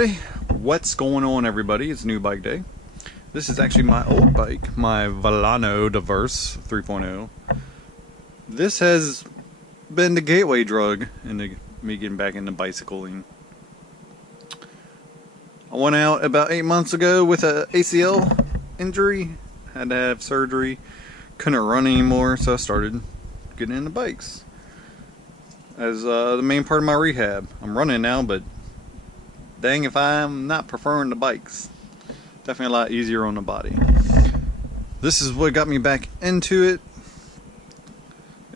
Hey, what's going on, everybody? It's new bike day. This is actually my old bike, my Volano Diverse 3.0. This has been the gateway drug into me getting back into bicycling. I went out about 8 months ago with a ACL injury, had to have surgery, couldn't run anymore, so I started getting into bikes as the main part of my rehab. I'm running now, but dang if I'm not preferring the bikes. Definitely a lot easier on the body. This is what got me back into it.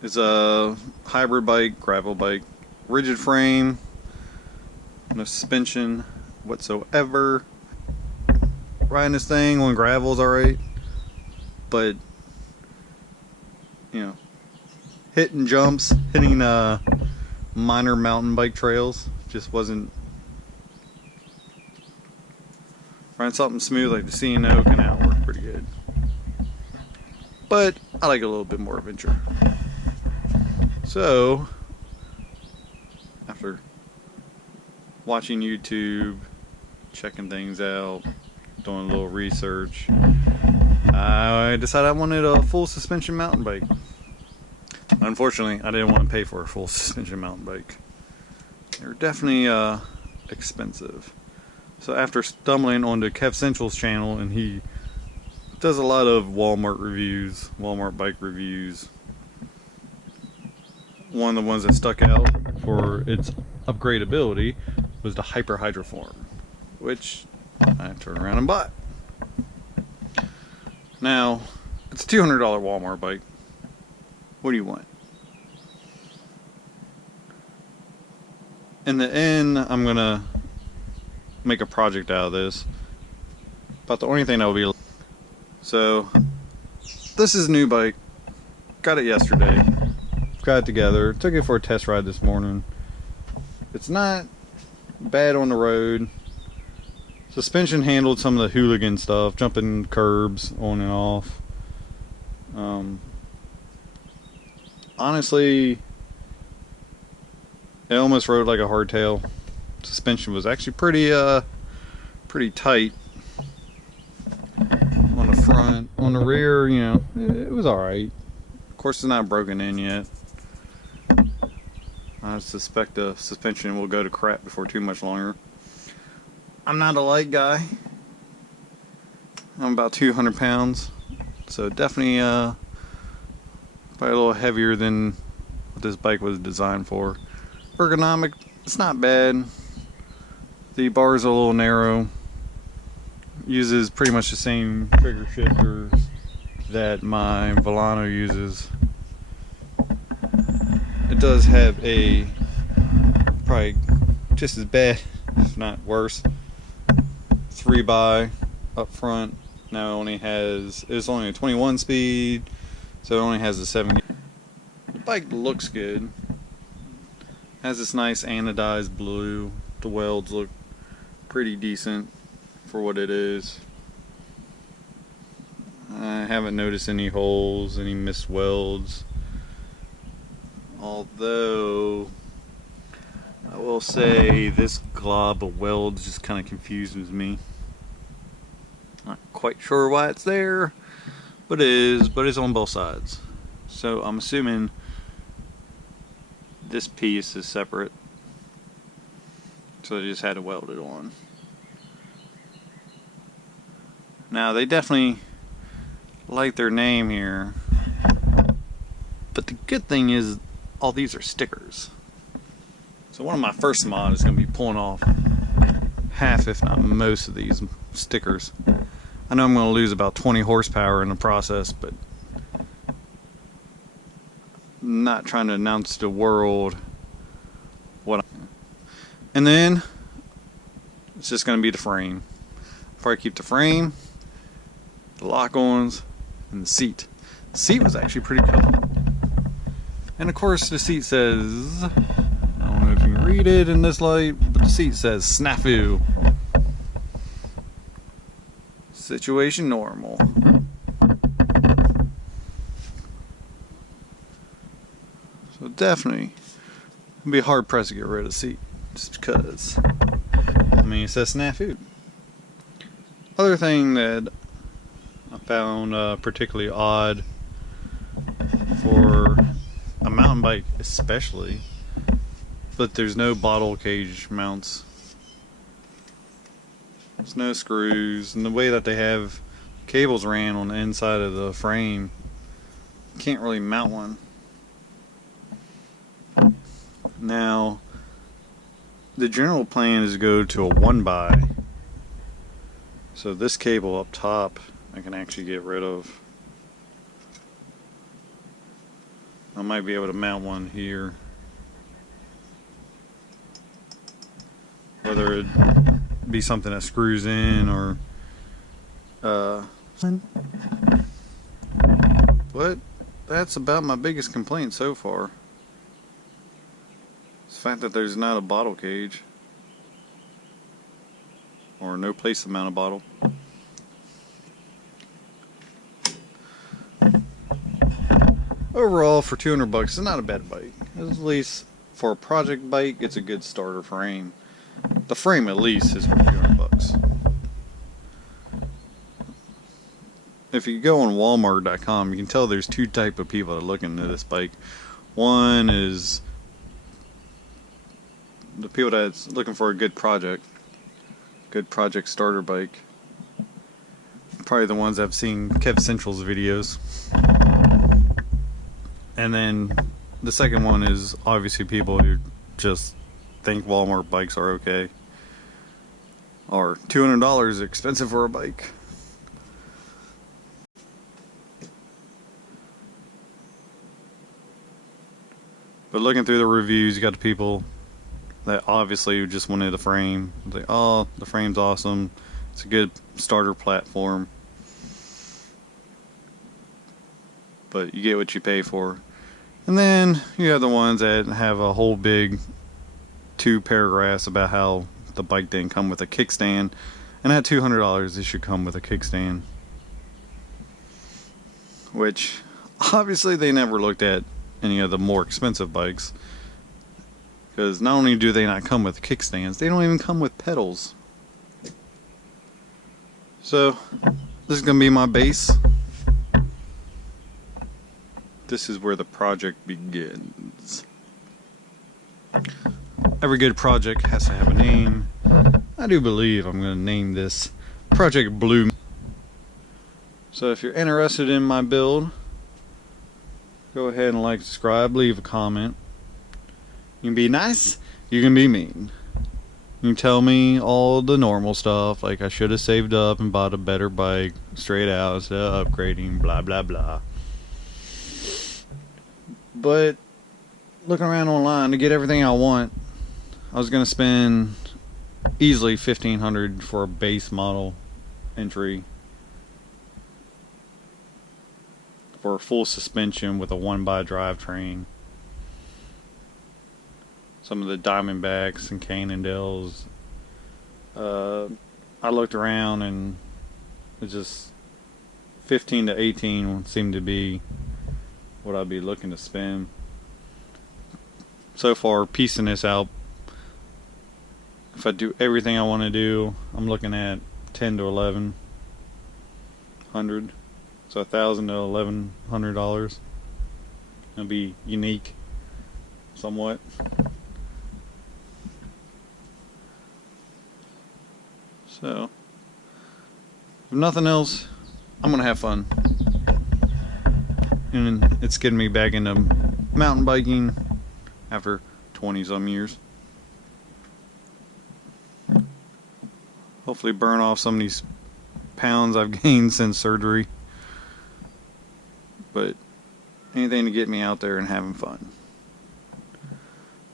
It's a hybrid bike, gravel bike, rigid frame, no suspension whatsoever. Riding this thing on gravel is alright, but you know, hitting jumps, hitting minor mountain bike trails just wasn't. Find something smooth like the C&O Canal work pretty good. But I like a little bit more adventure. So, after watching YouTube, checking things out, doing a little research, I decided I wanted a full suspension mountain bike. Unfortunately, I didn't want to pay for a full suspension mountain bike. They're definitely expensive. So after stumbling onto Kev Central's channel, and he does a lot of Walmart reviews, Walmart bike reviews, one of the ones that stuck out for its upgradability was the hydroform, which I turned around and bought. Now, it's a $200 Walmart bike. What do you want? In the end, I'm gonna make a project out of this. About the only thing that will be. So, this is a new bike. Got it yesterday. Got it together. Took it for a test ride this morning. It's not bad on the road. Suspension handled some of the hooligan stuff, jumping curbs on and off. Honestly, it almost rode like a hardtail. Suspension was actually pretty tight on the front. On the rear, you know, it was alright. Of course, it's not broken in yet. I suspect the suspension will go to crap before too much longer. I'm not a light guy. I'm about 200 pounds, so definitely probably a little heavier than what this bike was designed for. Ergonomic, it's not bad. The bars are a little narrow. Uses pretty much the same trigger shifters that my Volano uses. It does have a probably just as bad, if not worse, 3x up front. Now it's only a 21 speed, so it only has a 7. The bike looks good. Has this nice anodized blue. The welds look pretty decent for what it is. I haven't noticed any holes, any missed welds. Although I will say this glob of welds just kind of confuses me. Not quite sure why it's there, but it's on both sides. So I'm assuming this piece is separate. So they just had to weld it on. Now they definitely like their name here, but the good thing is all these are stickers. So one of my first mods is going to be pulling off half, if not most, of these stickers. I know I'm going to lose about 20 horsepower in the process, but I'm not trying to announce to the world what I'm. And then it's just going to be the frame. Before I keep the frame, the lock-ons, and the seat. The seat was actually pretty comfortable. And of course the seat says, I don't know if you can read it in this light, but the seat says snafu. Situation normal. So definitely, it'd be hard pressed to get rid of the seat, just because I mean, it says snafu. Other thing that I found particularly odd for a mountain bike especially, but there's no bottle cage mounts. There's no screws, and the way that they have cables ran on the inside of the frame, you can't really mount one. Now, the general plan is to go to a 1x. So this cable up top I can actually get rid of. I might be able to mount one here. Whether it be something that screws in or but that's about my biggest complaint so far. It's the fact that there's not a bottle cage or no place to mount a bottle. Overall, for $200, it's not a bad bike. At least for a project bike, it's a good starter frame. The frame, at least, is worth $200. If you go on Walmart.com, you can tell there's two types of people that are looking at this bike. One is the people that's looking for a good project starter bike. Probably the ones that have seen Kev Central's videos. And then the second one is obviously people who just think Walmart bikes are okay. Or $200 is expensive for a bike. But looking through the reviews, you got the people that obviously just wanted the frame. Like, oh, the frame's awesome. It's a good starter platform. But you get what you pay for. And then you have the ones that have a whole big 2 paragraphs about how the bike didn't come with a kickstand, and at $200 it should come with a kickstand, which obviously they never looked at any of the more expensive bikes, because not only do they not come with kickstands, they don't even come with pedals. So this is gonna be my base. This is where the project begins. Every good project has to have a name. I do believe I'm going to name this Project Blue. So if you're interested in my build, go ahead and like, subscribe, leave a comment. You can be nice, you can be mean. You can tell me all the normal stuff, like I should have saved up and bought a better bike straight out instead of upgrading, blah blah blah. But looking around online to get everything I want, I was gonna spend easily $1,500 for a base model entry for a full suspension with a 1x drivetrain. Some of the Diamondbacks and Cannondales. I looked around and it just 15 to 18 seemed to be what I'd be looking to spend. So far, piecing this out, if I do everything I want to do, I'm looking at $10 to $1,100, so $1,000 to $1,100. It'll be unique, somewhat. So, if nothing else, I'm gonna have fun. And it's getting me back into mountain biking after 20-some years. Hopefully burn off some of these pounds I've gained since surgery. But anything to get me out there and having fun.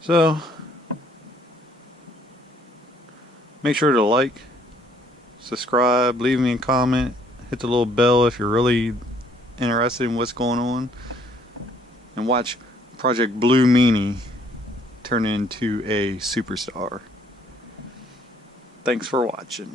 So, make sure to like, subscribe, leave me a comment, hit the little bell if you're really interested in what's going on, and watch Project Blue Meanie turn into a superstar. Thanks for watching.